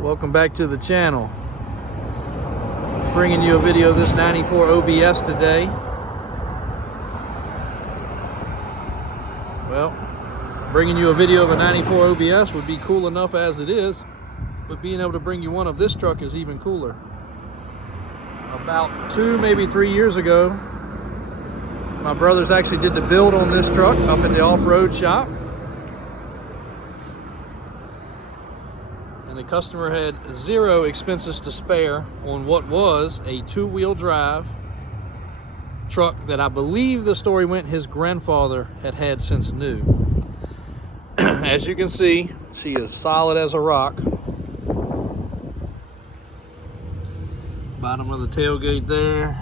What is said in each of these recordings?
Welcome back to the channel. Bringing you a video of this 94 OBS today. Well, bringing you a video of a 94 OBS would be cool enough as it is, but being able to bring you one of this truck is even cooler. About 2, maybe 3 years ago, my brothers actually did the build on this truck up at the off-road shop. And the customer had zero expenses to spare on what was a 2-wheel drive truck that I believe the story went his grandfather had since new. As you can see, she is solid as a rock. Bottom of the tailgate there.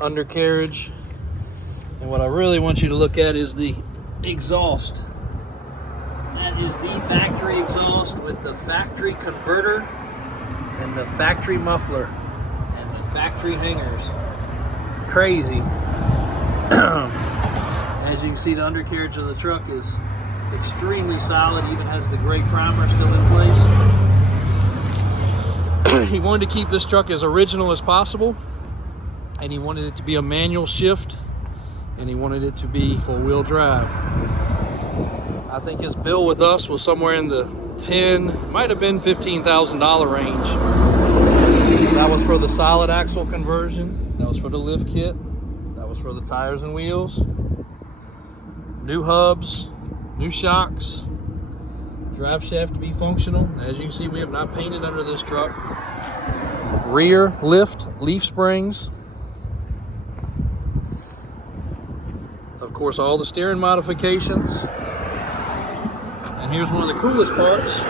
Undercarriage. And what I really want you to look at is the exhaust. That is the factory exhaust with the factory converter and the factory muffler and the factory hangers. Crazy. As you can see, the undercarriage of the truck is extremely solid, even has the gray primer still in place. He wanted to keep this truck as original as possible, and he wanted it to be a manual shift, and he wanted it to be 4-wheel drive. I think his bill with us was somewhere in the might have been $15,000 range. That was for the solid axle conversion. That was for the lift kit. That was for the tires and wheels. New hubs, new shocks, drive shaft to be functional. As you can see, we have not painted under this truck. Rear lift, leaf springs. Of course, all the steering modifications. And here's one of the coolest parts.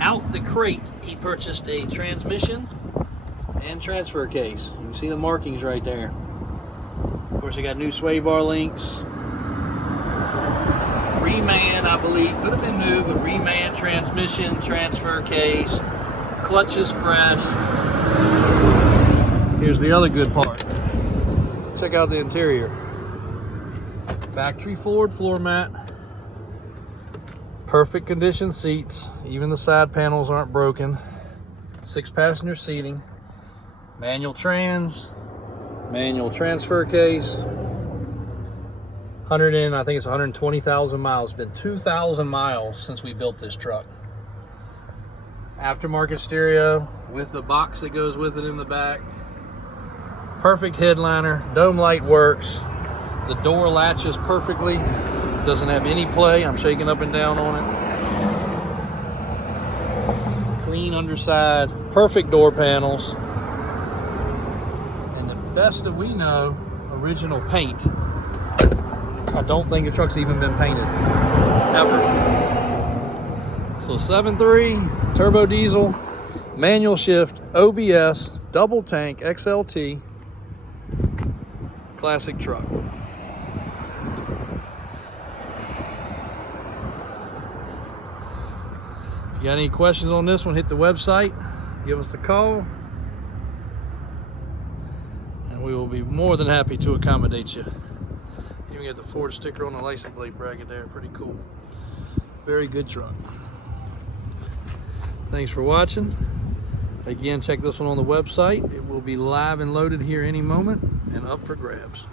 Out the crate, he purchased a transmission and transfer case. You can see the markings right there. Of course, he got new swaybar links. Reman, I believe, could have been new, but reman transmission, transfer case, clutch is fresh. Here's the other good part. Check out the interior. Factory Ford floor mat. Perfect condition seats. Even the side panels aren't broken. 6-passenger seating. Manual trans. Manual transfer case. I think it's 120,000 miles. It's been 2,000 miles since we built this truck. Aftermarket stereo with the box that goes with it in the back. Perfect headliner. Dome light works. The door latches perfectly. Doesn't have any play. I'm shaking up and down on it. Clean underside. Perfect door panels. And the best that we know, original paint. I don't think the truck's even been painted, ever. So 7.3, turbo diesel, manual shift, OBS, double tank, XLT, classic truck. If you got any questions on this one, hit the website, give us a call, and we will be more than happy to accommodate you. Even got the Ford sticker on the license plate bracket there. Pretty cool. Very good truck. Thanks for watching. Again, check this one on the website. It will be live and loaded here any moment and up for grabs.